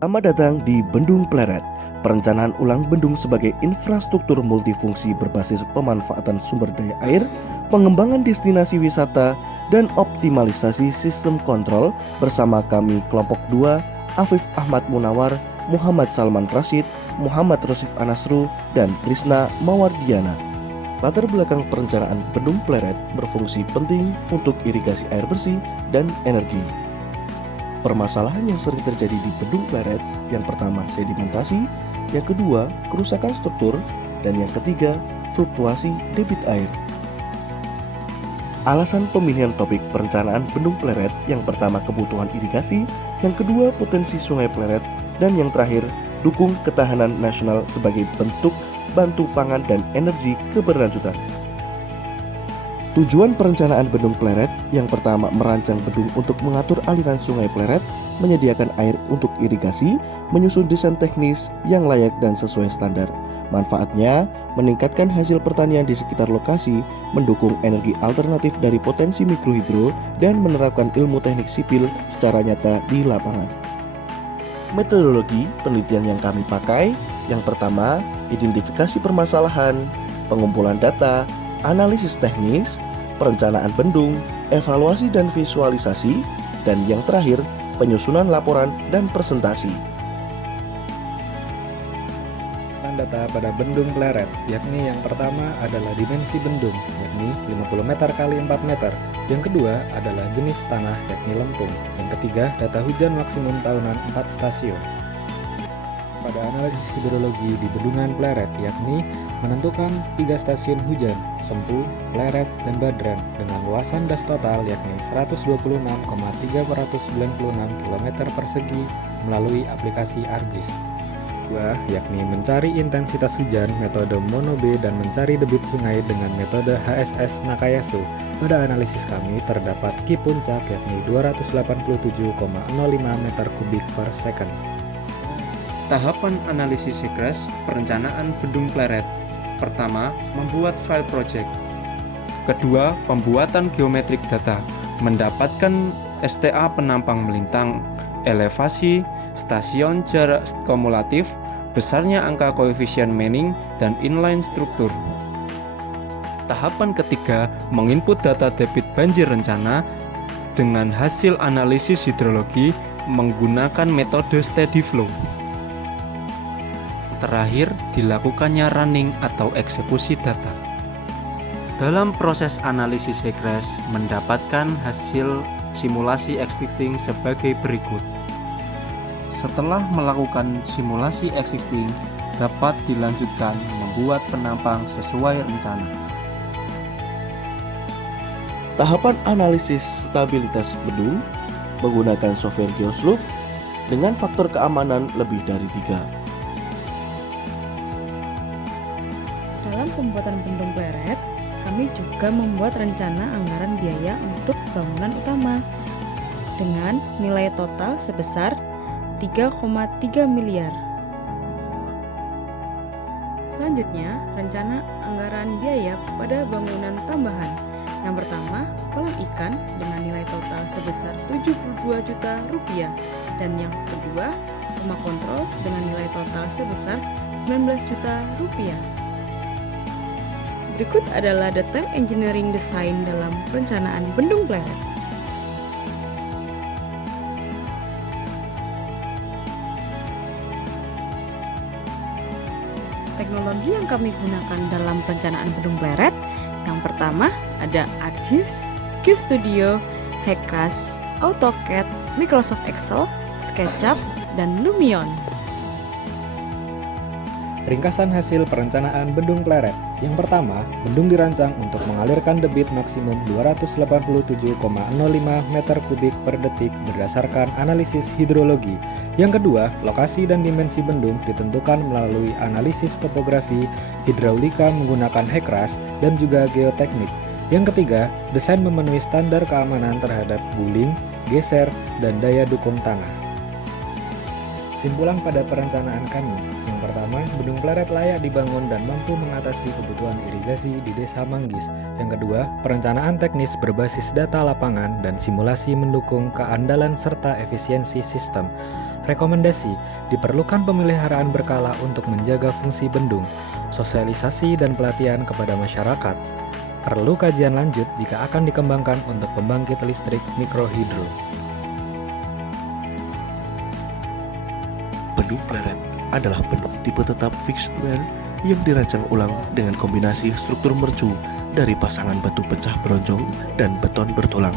Selamat datang di Bendung Pleret. Perencanaan ulang bendung sebagai infrastruktur multifungsi berbasis pemanfaatan sumber daya air, pengembangan destinasi wisata, dan optimalisasi sistem kontrol bersama kami kelompok 2, Afif Ahmad Munawar, Muhammad Salman Rashid, Muhammad Rosif Anasru, dan Trisna Mawardiana. Latar belakang perencanaan Bendung Pleret berfungsi penting untuk irigasi air bersih dan energi. Permasalahan yang sering terjadi di Bendung Pleret, yang pertama sedimentasi, yang kedua kerusakan struktur, dan yang ketiga fluktuasi debit air. Alasan pemilihan topik perencanaan Bendung Pleret, yang pertama kebutuhan irigasi, yang kedua potensi Sungai Pleret, dan yang terakhir dukung ketahanan nasional sebagai bentuk bantu pangan dan energi keberlanjutan. Tujuan perencanaan Bendung Pleret yang pertama merancang bendung untuk mengatur aliran Sungai Pleret, menyediakan air untuk irigasi, menyusun desain teknis yang layak dan sesuai standar. Manfaatnya, meningkatkan hasil pertanian di sekitar lokasi, mendukung energi alternatif dari potensi mikrohidro, dan menerapkan ilmu teknik sipil secara nyata di lapangan. Metodologi penelitian yang kami pakai, yang pertama, identifikasi permasalahan, pengumpulan data, analisis teknis, perencanaan bendung, evaluasi dan visualisasi, dan yang terakhir, penyusunan laporan dan presentasi. Data pada Bendung Pleret, yakni yang pertama adalah dimensi bendung, yakni 50 meter kali 4 meter. Yang kedua adalah jenis tanah, yakni lempung. Yang ketiga, data hujan maksimum tahunan 4 stasiun. Pada analisis hidrologi di Bendungan Pleret, yakni menentukan 3 stasiun hujan, Sempu, Pleret, dan Badran dengan luasan das total yakni 126,396 km persegi melalui aplikasi ARGIS. Yakni mencari intensitas hujan metode Mono B dan mencari debit sungai dengan metode HSS Nakayasu. Pada analisis kami terdapat Ki puncak yakni 287,05 meter kubik per second. Tahapan analisis Sekres perencanaan Bendung Pleret. Pertama, membuat file project. Kedua, pembuatan geometrik data, mendapatkan STA penampang melintang, elevasi, stasiun jarak kumulatif, besarnya angka koefisien Manning, dan inline struktur. Tahapan ketiga, menginput data debit banjir rencana dengan hasil analisis hidrologi menggunakan metode steady flow. Terakhir, dilakukannya running atau eksekusi data. Dalam proses analisis Sekres mendapatkan hasil simulasi existing sebagai berikut. Setelah melakukan simulasi existing, dapat dilanjutkan membuat penampang sesuai rencana. Tahapan analisis stabilitas bendung menggunakan software Geosloop dengan faktor keamanan lebih dari 3. Dalam pembuatan Bendung Pleret, kami juga membuat rencana anggaran biaya untuk bangunan utama dengan nilai total sebesar 3,3 miliar. Selanjutnya, rencana anggaran biaya pada bangunan tambahan. Yang pertama, kolam ikan dengan nilai total sebesar 72 juta rupiah, dan yang kedua, rumah kontrol dengan nilai total sebesar 19 juta rupiah. Berikut adalah detail engineering desain dalam perencanaan Bendung Pleret. Teknologi yang kami gunakan dalam perencanaan Bendung Pleret, yang pertama ada ArcGIS, Cube Studio, Hexcraft, AutoCAD, Microsoft Excel, SketchUp, dan Lumion. Ringkasan hasil perencanaan Bendung Pleret. Yang pertama, bendung dirancang untuk mengalirkan debit maksimum 287,05 meter kubik per detik berdasarkan analisis hidrologi. Yang kedua, lokasi dan dimensi bendung ditentukan melalui analisis topografi, hidraulika menggunakan Hexcraft, dan juga geoteknik. Yang ketiga, desain memenuhi standar keamanan terhadap guling, geser, dan daya dukung tanah. Simpulan pada perencanaan kami. Yang pertama, Bendung Pleret layak dibangun dan mampu mengatasi kebutuhan irigasi di Desa Manggis. Yang kedua, perencanaan teknis berbasis data lapangan dan simulasi mendukung keandalan serta efisiensi sistem. Rekomendasi, diperlukan pemeliharaan berkala untuk menjaga fungsi bendung, sosialisasi dan pelatihan kepada masyarakat. Perlu kajian lanjut jika akan dikembangkan untuk pembangkit listrik mikrohidro. Bendung Pleret adalah bendung tipe tetap fixed weir yang dirancang ulang dengan kombinasi struktur mercu dari pasangan batu pecah bronjong dan beton bertulang.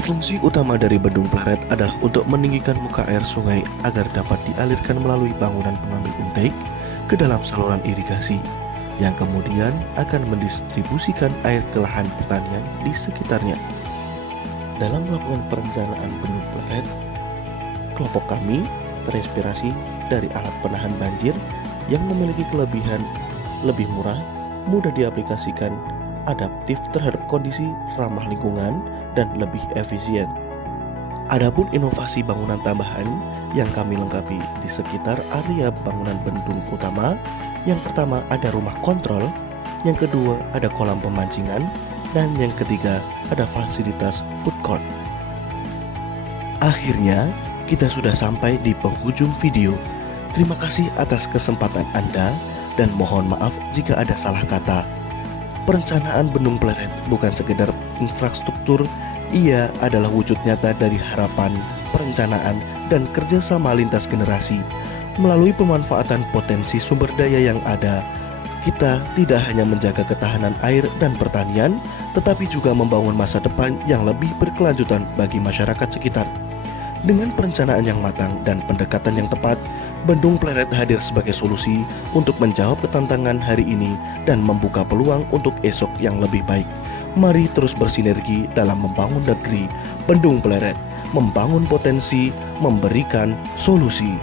Fungsi utama dari bendung Pleret adalah untuk meninggikan muka air sungai agar dapat dialirkan melalui bangunan pengambil intake ke dalam saluran irigasi yang kemudian akan mendistribusikan air ke lahan pertanian di sekitarnya. Dalam melakukan perencanaan bendung Pleret, kelompok kami terinspirasi dari alat penahan banjir yang memiliki kelebihan lebih murah, mudah diaplikasikan, adaptif terhadap kondisi, ramah lingkungan, dan lebih efisien. Adapun inovasi bangunan tambahan yang kami lengkapi di sekitar area bangunan bendung utama, yang pertama ada rumah kontrol, yang kedua ada kolam pemancingan, dan yang ketiga ada fasilitas food court. Akhirnya, kita sudah sampai di penghujung video. Terima kasih atas kesempatan Anda dan mohon maaf jika ada salah kata. Perencanaan Bendung Pleret bukan sekedar infrastruktur, ia adalah wujud nyata dari harapan, perencanaan, dan kerjasama lintas generasi. Melalui pemanfaatan potensi sumber daya yang ada, kita tidak hanya menjaga ketahanan air dan pertanian, tetapi juga membangun masa depan yang lebih berkelanjutan bagi masyarakat sekitar. Dengan perencanaan yang matang dan pendekatan yang tepat, Bendung Pleret hadir sebagai solusi untuk menjawab ketantangan hari ini dan membuka peluang untuk esok yang lebih baik. Mari terus bersinergi dalam membangun negeri Bendung Pleret, membangun potensi, memberikan solusi.